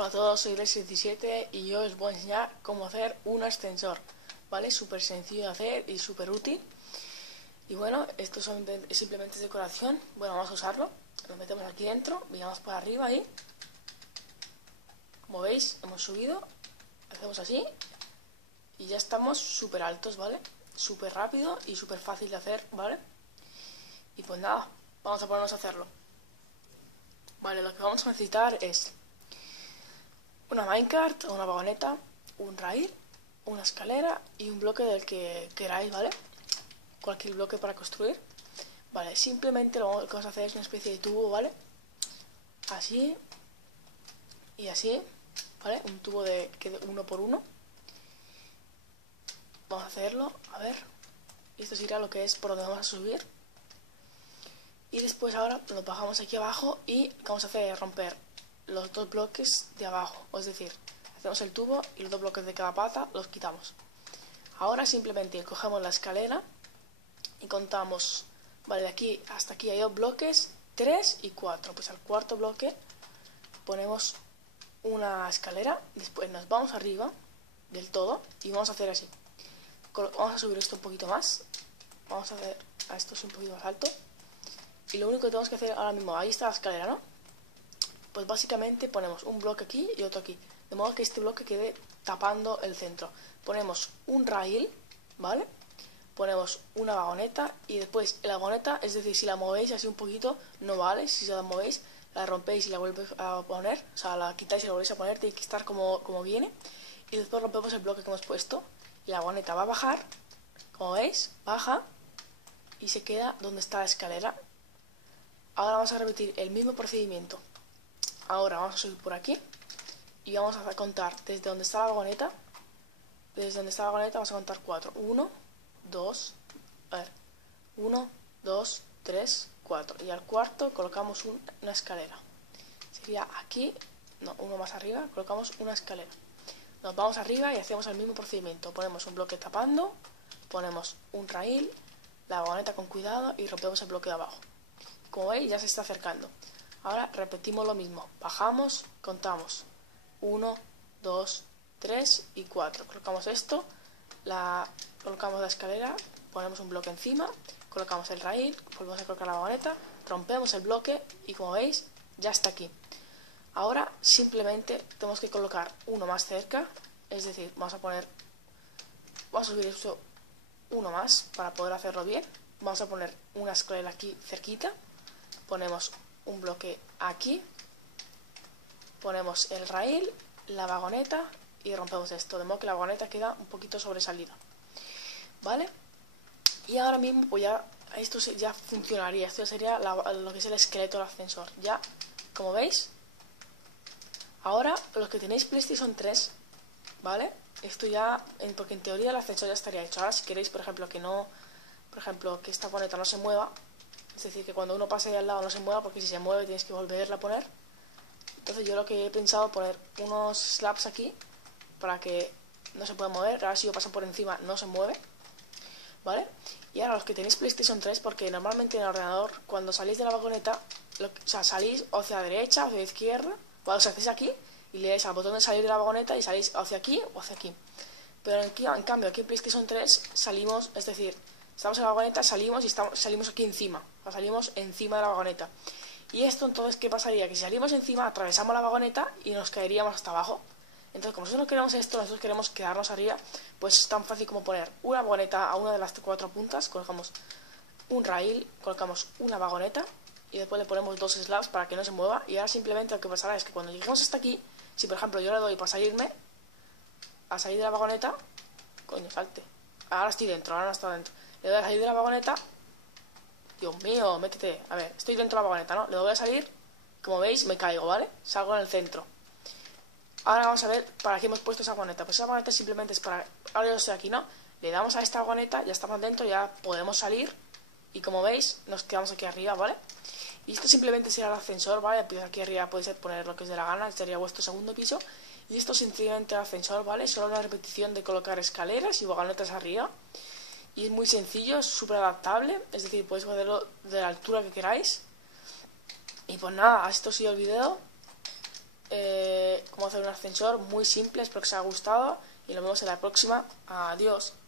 Hola a todos, soy Rex17 y yo os voy a enseñar cómo hacer un ascensor, ¿vale? Súper sencillo de hacer y súper útil. Y bueno, esto simplemente es decoración. Bueno, vamos a usarlo. Lo metemos aquí dentro, miramos para arriba ahí. Como veis, hemos subido, hacemos así y ya estamos súper altos, ¿vale? Súper rápido y súper fácil de hacer, ¿vale? Y pues nada, vamos a ponernos a hacerlo. Vale, lo que vamos a necesitar es una minecart, una vagoneta, un rail, una escalera y un bloque del que queráis, ¿vale? Cualquier bloque para construir. Vale, simplemente lo que vamos a hacer es una especie de tubo, ¿vale? Así y así, ¿vale? Un tubo de 1 por 1. Vamos a hacerlo, a ver. Esto sería lo que es por donde vamos a subir. Y después ahora lo bajamos aquí abajo y lo que vamos a hacer es romper los dos bloques de abajo. Es decir, hacemos el tubo y los dos bloques de cada pata los quitamos. Ahora simplemente cogemos la escalera y contamos, vale, de aquí hasta aquí hay dos bloques, 3 y 4. Pues al cuarto bloque ponemos una escalera, después nos vamos arriba del todo y vamos a hacer así. Vamos a subir esto un poquito más, vamos a hacer a esto un poquito más alto. Y lo único que tenemos que hacer ahora mismo, ahí está la escalera, ¿no? Pues básicamente ponemos un bloque aquí y otro aquí, de modo que este bloque quede tapando el centro. Ponemos un rail, ¿vale? Ponemos una vagoneta y después la vagoneta, es decir, si la movéis así un poquito, no vale. Si la movéis, la rompéis y la volvéis a poner, o sea, la quitáis y la volvéis a poner, tiene que estar como viene. Y después rompemos el bloque que hemos puesto y la vagoneta va a bajar, como veis, baja y se queda donde está la escalera. Ahora vamos a repetir el mismo procedimiento. Ahora vamos a subir por aquí y vamos a contar desde donde está la vagoneta. Desde donde está la vagoneta vamos a contar 4. 1, 2, a ver, 1, 2, 3, 4. Y al cuarto colocamos una escalera. Sería aquí, no, uno más arriba, colocamos una escalera. Nos vamos arriba y hacemos el mismo procedimiento. Ponemos un bloque tapando, ponemos un rail, la vagoneta con cuidado y rompemos el bloque de abajo. Como veis, ya se está acercando. Ahora repetimos lo mismo. Bajamos, contamos 1, 2, 3 y 4. Colocamos esto, colocamos la escalera, ponemos un bloque encima, colocamos el rail, volvemos a colocar la vagoneta, rompemos el bloque y como veis, ya está aquí. Ahora simplemente tenemos que colocar uno más cerca, es decir, vamos a subir esto uno más para poder hacerlo bien. Vamos a poner una escalera aquí cerquita. Ponemos un bloque aquí, ponemos el rail, la vagoneta y rompemos esto, de modo que la vagoneta queda un poquito sobresalida, ¿vale? Y ahora mismo pues ya esto ya funcionaría, esto sería lo que es el esqueleto del ascensor, ya, como veis. Ahora los que tenéis PlayStation 3, ¿vale? Esto ya, porque en teoría el ascensor ya estaría hecho. Ahora si queréis, por ejemplo, que esta vagoneta no se mueva, es decir, que cuando uno pase ahí al lado no se mueva, porque si se mueve tienes que volverla a poner. Entonces yo lo que he pensado es poner unos slabs aquí para que no se pueda mover. Ahora si yo paso por encima no se mueve, ¿vale? Y ahora los que tenéis PlayStation 3, porque normalmente en el ordenador cuando salís de la vagoneta, o sea, salís hacia la derecha, hacia la izquierda, o sea, hacéis aquí y le dais al botón de salir de la vagoneta y salís hacia aquí o hacia aquí. Pero en cambio aquí en PlayStation 3 salimos, es decir, estamos en la vagoneta, salimos y salimos aquí encima. O sea, salimos encima de la vagoneta. Y esto entonces, ¿qué pasaría? Que si salimos encima, atravesamos la vagoneta y nos caeríamos hasta abajo. Entonces, como nosotros no queremos esto, nosotros queremos quedarnos arriba, pues es tan fácil como poner una vagoneta a una de las 4 puntas, colocamos un rail, colocamos una vagoneta y después le ponemos 2 slabs para que no se mueva. Y ahora simplemente lo que pasará es que cuando lleguemos hasta aquí, si por ejemplo yo le doy para salirme, a salir de la vagoneta, coño, salte. Ahora estoy dentro, ahora no está dentro. Le doy a salir de la vagoneta. Dios mío, métete. A ver, estoy dentro de la vagoneta, ¿no? Le doy a salir. Como veis, me caigo, ¿vale? Salgo en el centro. Ahora vamos a ver para qué hemos puesto esa vagoneta. Pues esa vagoneta simplemente es para... Ahora yo estoy aquí, ¿no? Le damos a esta vagoneta, ya estamos dentro, ya podemos salir. Y como veis, nos quedamos aquí arriba, ¿vale? Y esto simplemente será el ascensor, ¿vale? Pues aquí arriba podéis poner lo que os dé la gana. Sería vuestro segundo piso. Y esto es simplemente el ascensor, ¿vale? Solo una repetición de colocar escaleras y vagonetas arriba. Y es muy sencillo, es súper adaptable, es decir, podéis ponerlo de la altura que queráis. Y pues nada, esto ha sido el video. Como hacer un ascensor muy simple. Espero que os haya gustado y nos vemos en la próxima. Adiós.